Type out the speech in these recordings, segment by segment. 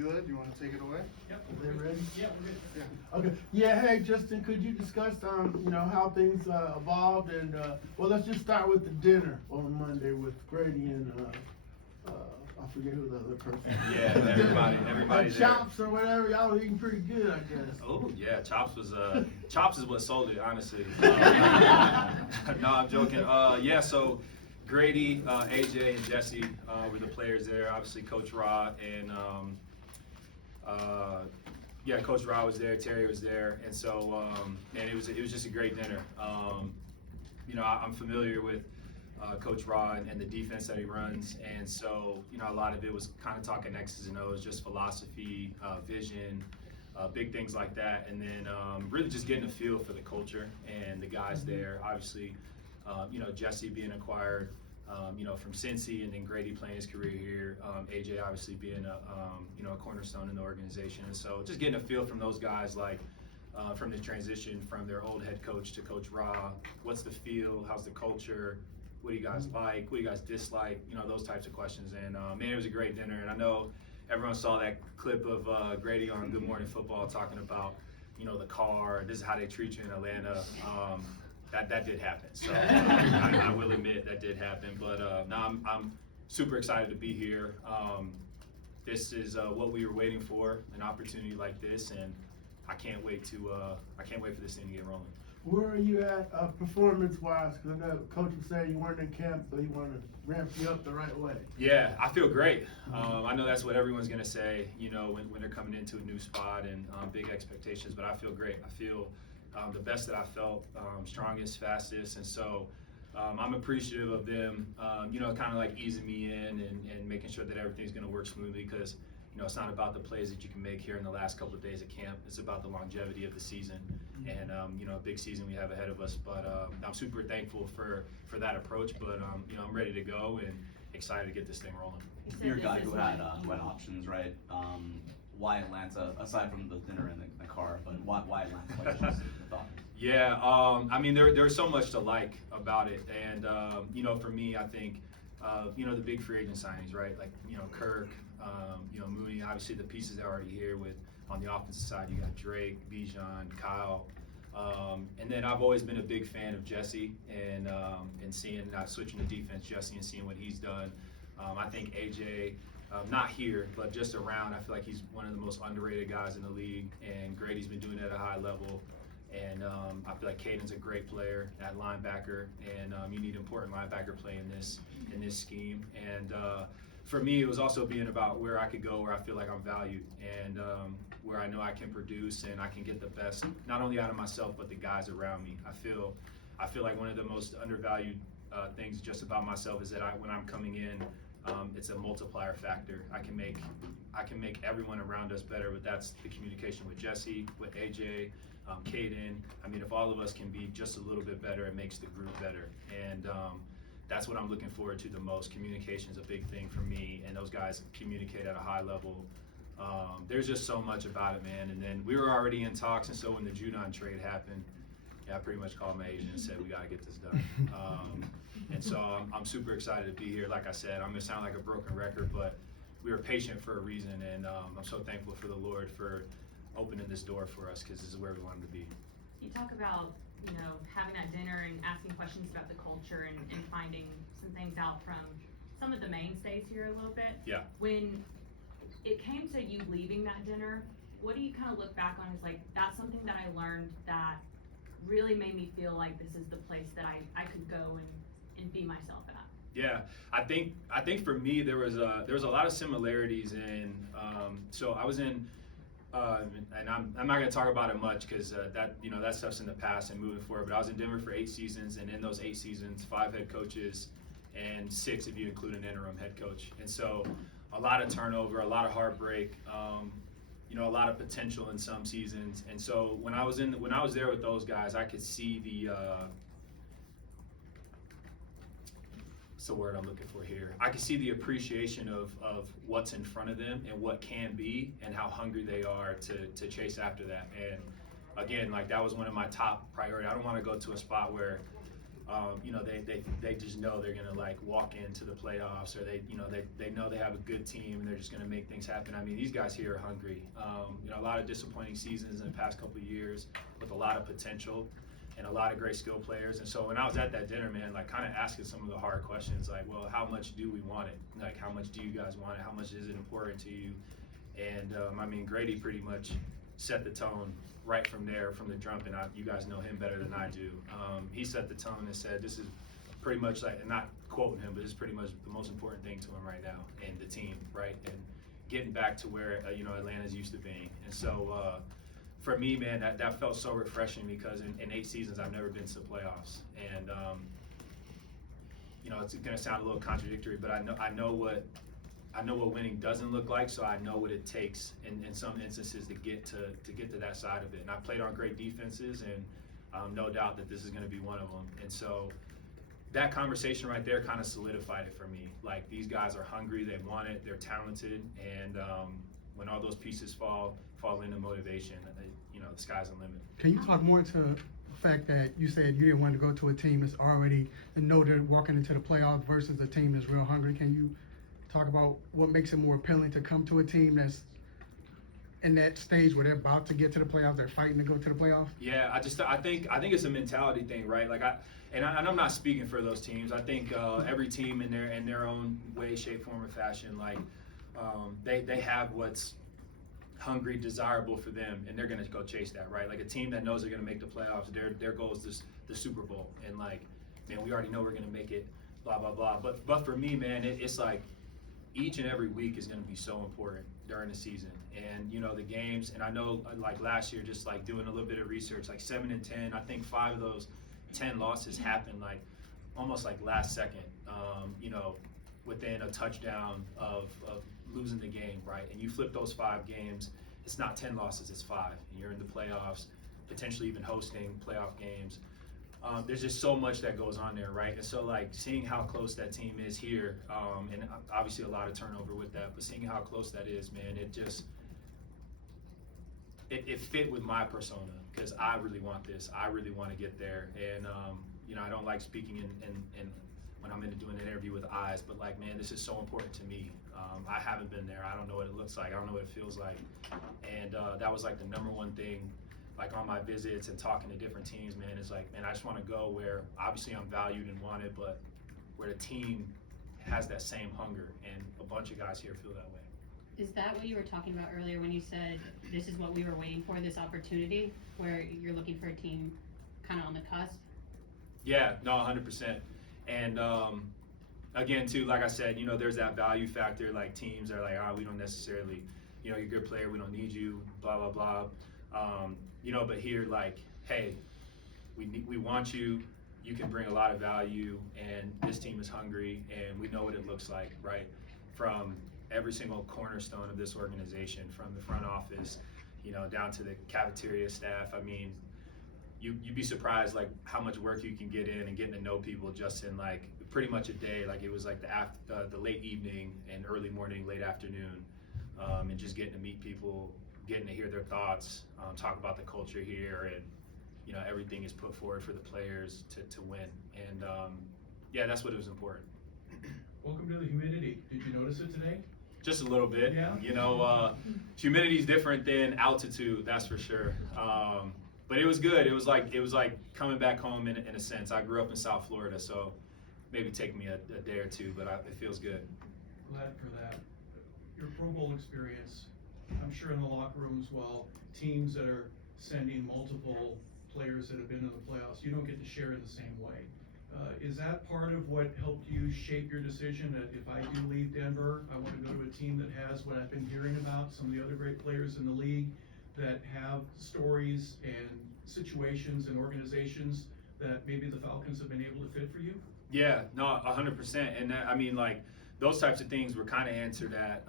good. You want to take it away? Yep. Are they ready? Yeah, we're good. Yeah. Okay. Yeah. Hey, Justin, could you discuss, how things evolved and well, let's just start with the dinner on Monday with Grady and I forget who the other person. Yeah, everybody there. Chops or whatever. Y'all were eating pretty good, I guess. Oh yeah, Chops is what sold it, honestly. No, I'm joking. Yeah, so Grady, AJ, and Jesse were the players there. Obviously, Coach Ra and Coach Ra was there. Terry was there, and so and it was just a great dinner. I'm familiar with Coach Ra and the defense that he runs, and so a lot of it was kind of talking X's and O's, just philosophy, vision, big things like that, and then really just getting a feel for the culture and the guys there. Obviously, Jesse being acquired, from Cincy, and then Grady playing his career here. AJ obviously being a cornerstone in the organization, and so just getting a feel from those guys, from the transition from their old head coach to Coach Ra. What's the feel? How's the culture? What do you guys like? What do you guys dislike? Those types of questions. And man, it was a great dinner. And I know everyone saw that clip of Grady on Good Morning Football talking about, the car. This is how they treat you in Atlanta. That did happen. So I will admit that did happen. But now I'm super excited to be here. This is what we were waiting for, an opportunity like this, and I can't wait for this thing to get rolling. Where are you at performance-wise? Because I know Coach was saying you weren't in camp, so he wanted to ramp you up the right way. Yeah, I feel great. I know that's what everyone's going to say, when they're coming into a new spot and big expectations, but I feel great. I feel the best that I felt, strongest, fastest, and so I'm appreciative of them, kind of like easing me in and making sure that everything's going to work smoothly, because it's not about the plays that you can make here in the last couple of days of camp. It's about the longevity of the season, and a big season we have ahead of us. But I'm super thankful for that approach. But I'm ready to go and excited to get this thing rolling. You're a guy who had options, right? Why Atlanta, aside from the dinner and the car, but why Atlanta? Like, just the thought. Yeah, there's so much to like about it, and for me, I think the big free agent signings, right? Like Kirk, Mooney. Obviously, the pieces that are already here with on the offensive side. You got Drake, Bijan, Kyle, and then I've always been a big fan of Jesse and seeing switching to defense, Jesse, and seeing what he's done. I think AJ. Not here, but just around. I feel like he's one of the most underrated guys in the league, and Grady's been doing it at a high level. And I feel like Caden's a great player at linebacker, and you need important linebacker play in this scheme. And for me, it was also being about where I could go, where I feel like I'm valued, and where I know I can produce and I can get the best, not only out of myself but the guys around me. I feel like one of the most undervalued things just about myself is that when I'm coming in. It's a multiplier factor. I can make everyone around us better, but that's the communication with Jesse, with AJ, Caden. I mean, if all of us can be just a little bit better, it makes the group better. And that's what I'm looking forward to the most. Communication is a big thing for me, and those guys communicate at a high level. There's just so much about it, man. And then we were already in talks, and so when the Judon trade happened, I pretty much called my agent and said, we got to get this done. And so I'm super excited to be here. Like I said, I'm going to sound like a broken record, but we were patient for a reason, and I'm so thankful for the Lord for opening this door for us, because this is where we wanted to be. You talk about, having that dinner and asking questions about the culture and finding some things out from some of the mainstays here a little bit. Yeah. When it came to you leaving that dinner, what do you kind of look back on as like, that's something that I learned that really made me feel like this is the place that I could go and be myself at. Yeah, I think for me there was a lot of similarities in so I was in and I'm not going to talk about it much because that stuff's in the past and moving forward, but I was in Denver for 8 seasons, and in those 8 seasons 5 head coaches and 6 if you include an interim head coach, and so a lot of turnover, a lot of heartbreak, a lot of potential in some seasons. And so when I was there with those guys, I could see what's the word I'm looking for here? I could see the appreciation of what's in front of them and what can be, and how hungry they are to chase after that. And again, like, that was one of my top priorities. I don't want to go to a spot where you know, they just know they're gonna like walk into the playoffs, or they know they have a good team and they're just gonna make things happen. I mean, these guys here are hungry. You know, a lot of disappointing seasons in the past couple of years with a lot of potential and a lot of great skill players. And so when I was at that dinner, man, like kind of asking some of the hard questions, like, well, how much do we want it? Like, how much do you guys want it? How much is it important to you? And I mean, Grady pretty much set the tone right from there, from the jump, and you guys know him better than I do. He set the tone and said, this is pretty much like, not quoting him, but this is pretty much the most important thing to him right now, and the team, right? And getting back to where, you know, Atlanta's used to being. And so, for me, man, that felt so refreshing, because in 8 seasons, I've never been to the playoffs. And, you know, it's gonna sound a little contradictory, but I know what winning doesn't look like, so I know what it takes in some instances to get to that side of it. And I played on great defenses, and no doubt that this is going to be one of them. And so that conversation right there kind of solidified it for me. Like, these guys are hungry, they want it, they're talented, and when all those pieces fall into motivation, you know, the sky's the limit. Can you talk more to the fact that you said you didn't want to go to a team that's already know they're walking into the playoffs versus a team that's real hungry? Can you talk about what makes it more appealing to come to a team that's in that stage where they're about to get to the playoffs, they're fighting to go to the playoffs? Yeah, I think it's a mentality thing, right? Like, I'm not speaking for those teams. I think every team in their own way, shape, form, or fashion, like they have what's hungry, desirable for them, and they're gonna go chase that, right? Like, a team that knows they're gonna make the playoffs, their goal is the Super Bowl, and like, man, we already know we're gonna make it, blah blah blah. But for me, man, it's like, each and every week is going to be so important during the season. And, you know, the games, and I know, like, last year, just like doing a little bit of research, like 7 and 10, I think 5 of those 10 losses happened like almost like last second, you know, within a touchdown of losing the game, right? And you flip those 5 games, it's not 10 losses, it's 5. And you're in the playoffs, potentially even hosting playoff games. There's just so much that goes on there, right? And so, like, seeing how close that team is here, and obviously a lot of turnover with that, but seeing how close that is, man, it fit with my persona, because I really want this. I really want to get there. And, you know, I don't like speaking in when I'm doing an interview with eyes, but, like, man, this is so important to me. I haven't been there. I don't know what it looks like. I don't know what it feels like. And that was, like, the number one thing, like, on my visits and talking to different teams, man, it's like, man, I just want to go where obviously I'm valued and wanted, but where the team has that same hunger, and a bunch of guys here feel that way. Is that what you were talking about earlier when you said this is what we were waiting for, this opportunity, where you're looking for a team kind of on the cusp? Yeah, no, 100%. And again, too, like I said, you know, there's that value factor. Like, teams are like, we don't necessarily, you know, you're a good player, we don't need you, blah blah blah. You know, but here, like, hey, we want you, you can bring a lot of value, and this team is hungry, and we know what it looks like, right? From every single cornerstone of this organization, from the front office, you know, down to the cafeteria staff. I mean, you'd be surprised, like, how much work you can get in and getting to know people just in, like, pretty much a day. Like, it was like the late evening and early morning, late afternoon, and just getting to meet people, getting to hear their thoughts, talk about the culture here, and, you know, everything is put forward for the players to win. And yeah, that's what was important. Welcome to the humidity. Did you notice it today? Just a little bit. Yeah. You know, humidity is different than altitude, that's for sure. But it was good. It was like coming back home in a sense. I grew up in South Florida, so maybe take me a day or two, but it feels good. Glad for that. Your Pro Bowl experience, I'm sure in the locker room as well, teams that are sending multiple players that have been in the playoffs, you don't get to share in the same way. Is that part of what helped you shape your decision that if I do leave Denver, I want to go to a team that has what I've been hearing about, some of the other great players in the league that have stories and situations and organizations that maybe the Falcons have been able to fit for you? Yeah, no, 100%. And that, I mean, like, those types of things were kind of answered at,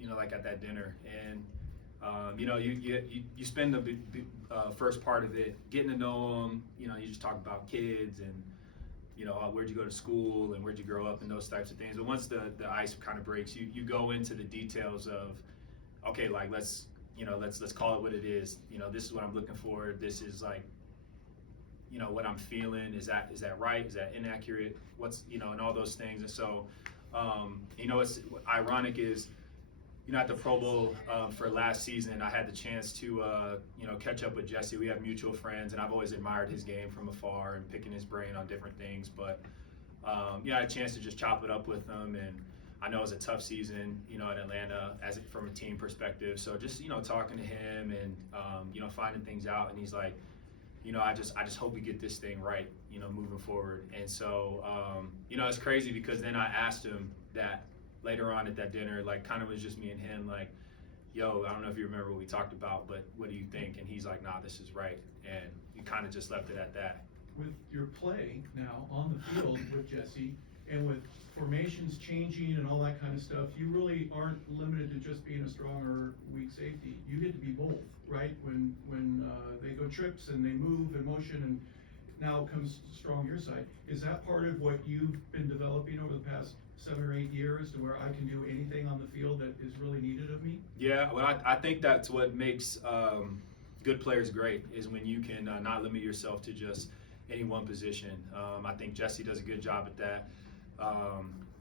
you know, like at that dinner. And, you know, you spend the first part of it getting to know them. You know, you just talk about kids and, you know, where'd you go to school and where'd you grow up and those types of things. But once the ice kind of breaks, you go into the details of, okay, like, let's call it what it is. You know, this is what I'm looking for. This is, like, you know, what I'm feeling, is that right? Is that inaccurate? What's, you know, and all those things. And so, you know, what's ironic is, you know, at the Pro Bowl for last season, I had the chance to, you know, catch up with Jesse. We have mutual friends, and I've always admired his game from afar and picking his brain on different things. But, yeah, I had a chance to just chop it up with him, and I know it was a tough season, you know, in Atlanta from a team perspective. So just, you know, talking to him and, you know, finding things out, and he's like, you know, I just hope we get this thing right, you know, moving forward. And so, you know, it's crazy because then I asked him that later on at that dinner, like, kind of was just me and him, like, yo, I don't know if you remember what we talked about, but what do you think? And he's like, nah, this is right. And we kind of just left it at that. With your play now on the field with Jesse, and with formations changing and all that kind of stuff, you really aren't limited to just being a strong or weak safety. You get to be both, right? When they go trips and they move in motion, and now comes strong your side. Is that part of what you've been developing over the past 7 or 8 years, to where I can do anything on the field that is really needed of me? Yeah, well, I think that's what makes good players great, is when you can not limit yourself to just any one position. I think Jesse does a good job at that.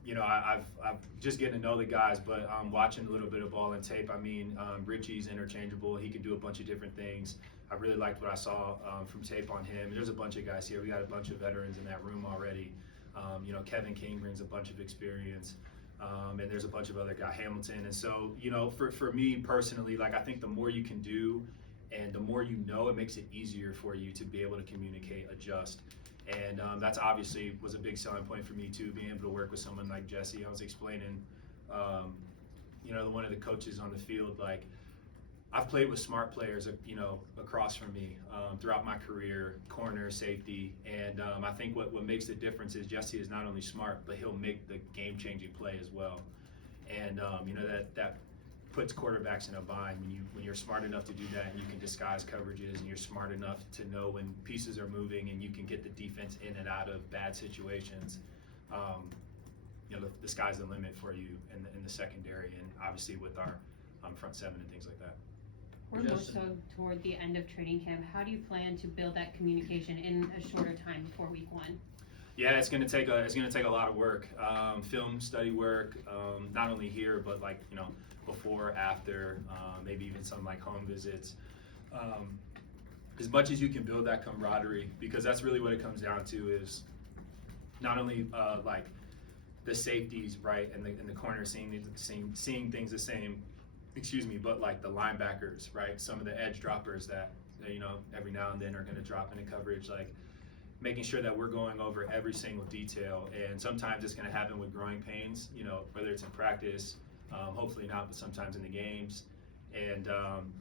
You know, I've just getting to know the guys, but watching a little bit of ball and tape. I mean, Richie's interchangeable. He can do a bunch of different things. I really liked what I saw from tape on him. And there's a bunch of guys here. We got a bunch of veterans in that room already. You know, Kevin King brings a bunch of experience. And there's a bunch of other guys, Hamilton. And so, you know, for me personally, like, I think the more you can do and the more you know, it makes it easier for you to be able to communicate, adjust. And that's obviously was a big selling point for me too, being able to work with someone like Jesse. I was explaining, you know, one of the coaches on the field, like, I've played with smart players, you know, across from me throughout my career, corner, safety, and I think what makes the difference is Jesse is not only smart, but he'll make the game-changing play as well. And you know, that puts quarterbacks in a bind when you're smart enough to do that, and you can disguise coverages, and you're smart enough to know when pieces are moving, and you can get the defense in and out of bad situations. You know, the sky's the limit for you in the secondary, and obviously with our front seven and things like that. We're more so toward the end of training camp. How do you plan to build that communication in a shorter time before week 1? Yeah, it's gonna take a lot of work, film study work, not only here, but, like, you know, before, after, maybe even some like home visits. As much as you can build that camaraderie, because that's really what it comes down to, is not only like the safeties, right, and the corner seeing things the same, but like the linebackers, right, some of the edge droppers that, you know, every now and then are going to drop into coverage, like making sure that we're going over every single detail. And sometimes it's going to happen with growing pains, you know, whether it's in practice, hopefully not, but sometimes in the games. And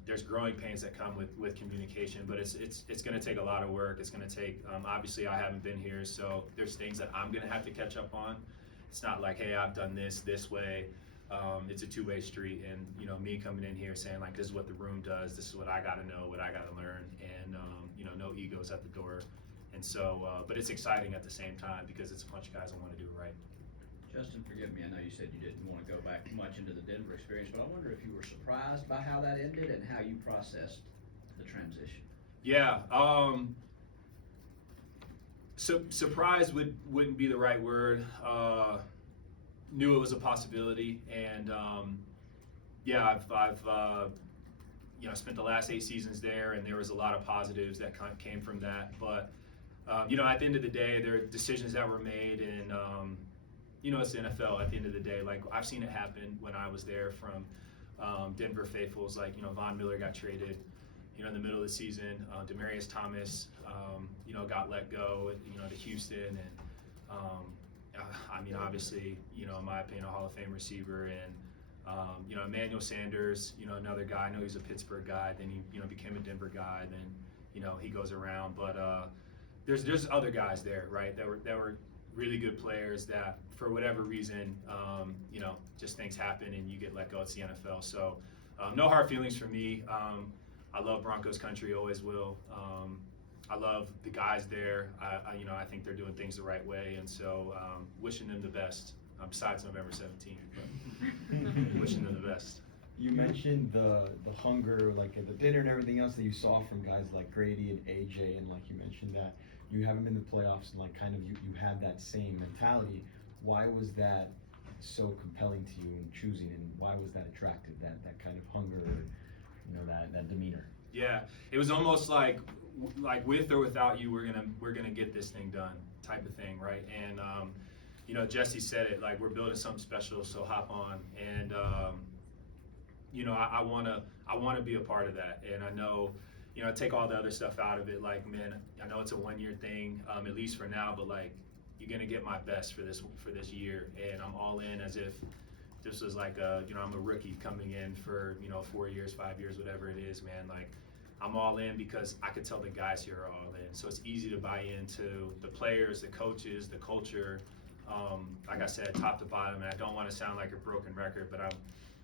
there's growing pains that come with communication, but it's going to take a lot of work. It's going to take, obviously I haven't been here, so there's things that I'm going to have to catch up on. It's not like, hey, I've done this way. It's a two-way street, and, you know, me coming in here saying, like, this is what the room does, this is what I got to know, what I got to learn, and you know, no egos at the door. And so, but it's exciting at the same time, because it's a bunch of guys that want to do it right. Justin, forgive me, I know you said you didn't want to go back much into the Denver experience, but I wonder if you were surprised by how that ended and how you processed the transition. Yeah, surprised wouldn't be the right word. Knew it was a possibility, and yeah, I've you know, spent the last 8 seasons there, and there was a lot of positives that came from that. But you know, at the end of the day, there are decisions that were made, and you know, it's the NFL at the end of the day. Like, I've seen it happen when I was there from Denver faithfuls, like, you know, Von Miller got traded, you know, in the middle of the season. Demaryius Thomas, you know, got let go, you know, to Houston. And I mean, obviously, you know, in my opinion, a Hall of Fame receiver. And, you know, Emmanuel Sanders, you know, another guy. I know he's a Pittsburgh guy. Then he, you know, became a Denver guy. Then, you know, he goes around. But there's other guys there, right, that were really good players that, for whatever reason, you know, just things happen and you get let go. It's the NFL. So no hard feelings for me. I love Broncos country, always will. I love the guys there. You know, I think they're doing things the right way, and so wishing them the best. Besides November 17th, but wishing them the best. You mentioned the hunger, like at the dinner and everything else that you saw from guys like Grady and AJ, and like you mentioned that you haven't been in the playoffs and like kind of you have that same mentality. Why was that so compelling to you in choosing, and why was that attractive, that kind of hunger, you know, that demeanor? Yeah, it was almost like with or without you, we're gonna get this thing done type of thing, right? And you know, Jesse said it, like, we're building something special, so hop on. And you know, I wanna be a part of that. And I know, you know, take all the other stuff out of it. Like, man, I know it's a 1-year thing, at least for now, but like, you're gonna get my best for this year, and I'm all in as if this was like you know, I'm a rookie coming in for, you know, 4 years, 5 years, whatever it is, man. Like, I'm all in because I could tell the guys here are all in. So it's easy to buy into the players, the coaches, the culture. Like I said, top to bottom, and I don't want to sound like a broken record, but I'm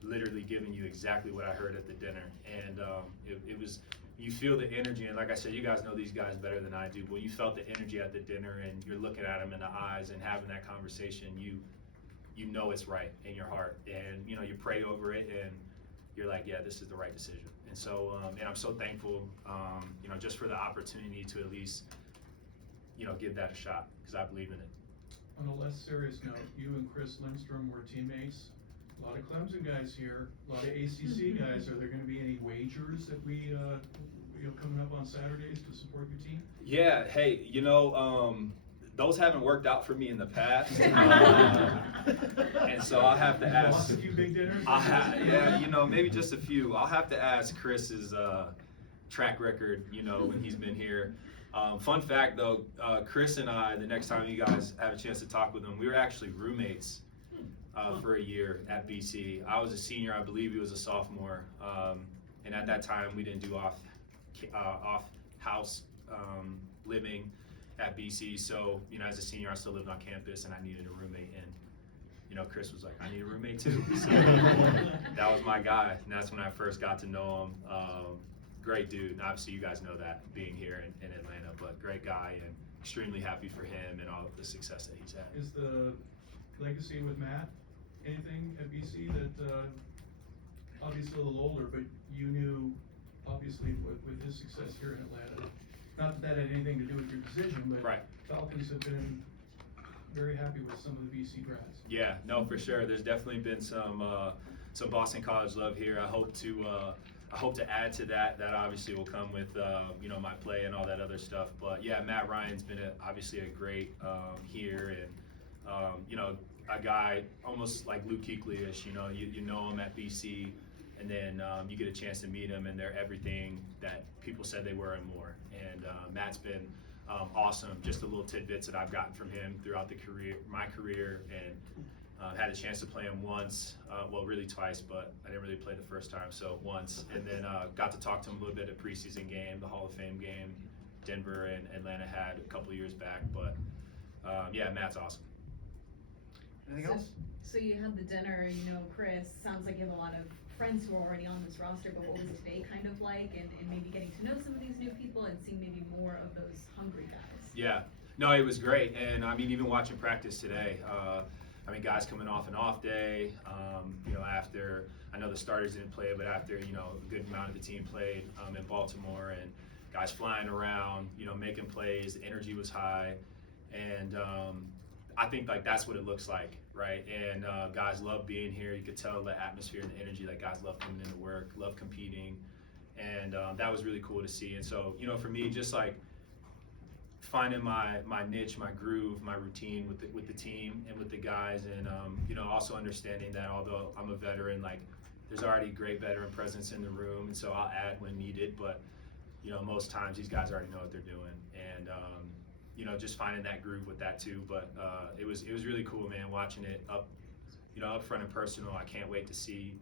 literally giving you exactly what I heard at the dinner. And it was, you feel the energy, and like I said, you guys know these guys better than I do, but when you felt the energy at the dinner and you're looking at them in the eyes and having that conversation, you know it's right in your heart, and you know, you pray over it and you're like, yeah, this is the right decision. And so, and I'm so thankful, you know, just for the opportunity to at least, you know, give that a shot, because I believe in it. On a less serious note, you and Chris Lindstrom were teammates. A lot of Clemson guys here, a lot of ACC guys. Are there going to be any wagers that we, you know, coming up on Saturdays to support your team? Yeah, hey, you know, those haven't worked out for me in the past, and so I'll have to ask. Lost a few big dinners? Yeah, you know, maybe just a few. I'll have to ask Chris's track record, you know, when he's been here. Fun fact though, Chris and I, the next time you guys have a chance to talk with him, we were actually roommates for a year at BC. I was a senior, I believe he was a sophomore, and at that time we didn't do off house living at BC. So, you know, as a senior, I still lived on campus and I needed a roommate, and you know, Chris was like, I need a roommate too. So that was my guy, and that's when I first got to know him. Great dude, and obviously you guys know that being here in Atlanta, but great guy, and extremely happy for him and all of the success that he's had. Is the legacy with Matt anything at BC that, obviously a little older, but you knew, obviously, with his success here in Atlanta? Not that that had anything to do with your decision, but Right. Falcons have been very happy with some of the BC grads. Yeah, no, for sure. There's definitely been some Boston College love here. I hope to add to that. That obviously will come with you know, my play and all that other stuff. But yeah, Matt Ryan's been obviously a great here, and you know, a guy almost like Luke Kuechly-ish. You know, you know him at BC, and then you get a chance to meet him, and they're everything that people said they were and more. And Matt's been awesome. Just the little tidbits that I've gotten from him throughout my career, and had a chance to play him once, well, really twice, but I didn't really play the first time, so once. And then got to talk to him a little bit at a preseason game, the Hall of Fame game Denver and Atlanta had a couple years back. But yeah, Matt's awesome. Anything else? So you had the dinner, you know, Chris, sounds like you have a lot of friends who are already on this roster, but what was today kind of like, and maybe getting to know some of these new people and seeing maybe more of those hungry guys? Yeah, no, it was great. And I mean, even watching practice today, I mean, guys coming off an off day, you know, after, I know the starters didn't play, but after, you know, a good amount of the team played in Baltimore, and guys flying around, you know, making plays, the energy was high. And I think like that's what it looks like, right? And guys love being here. You could tell the atmosphere and the energy, like guys love coming into work, love competing. And that was really cool to see. And so, you know, for me, just like finding my niche, my groove, my routine with the team and with the guys, and you know, also understanding that although I'm a veteran, like there's already great veteran presence in the room, and so I'll add when needed. But you know, most times these guys already know what they're doing, and you know, just finding that groove with that too. But it was really cool, man, watching it up front and personal. I can't wait to see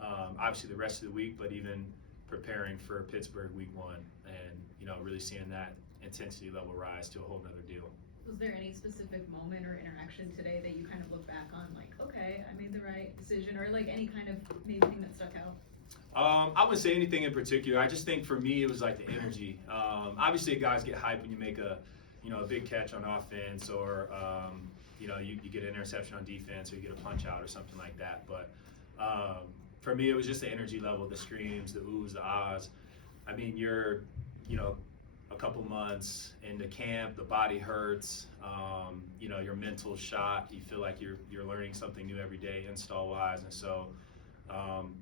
obviously the rest of the week, but even preparing for Pittsburgh week 1, and you know, really seeing that intensity level rise to a whole nother deal. Was there any specific moment or interaction today that you kind of look back on like, okay, I made the right decision, or like any kind of maybe thing that stuck out? I wouldn't say anything in particular. I just think for me it was like the energy. Obviously guys get hyped when you make a big catch on offense, or you know, you get an interception on defense, or you get a punch out or something like that. But for me it was just the energy level, the screams, the oohs, the ahs. I mean, you're, you know, a couple months into camp, the body hurts, you know, your mental shot, you feel like you're learning something new every day install wise. And so,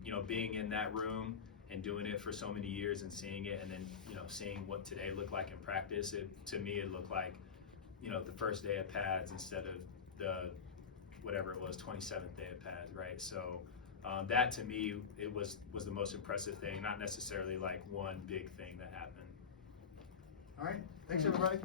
you know, being in that room and doing it for so many years and seeing it, and then, you know, seeing what today looked like in practice, to me, it looked like, you know, the first day of pads instead of the, whatever it was, 27th day of pads, right? So that to me, it was the most impressive thing, not necessarily like one big thing that happened. All right, thanks everybody.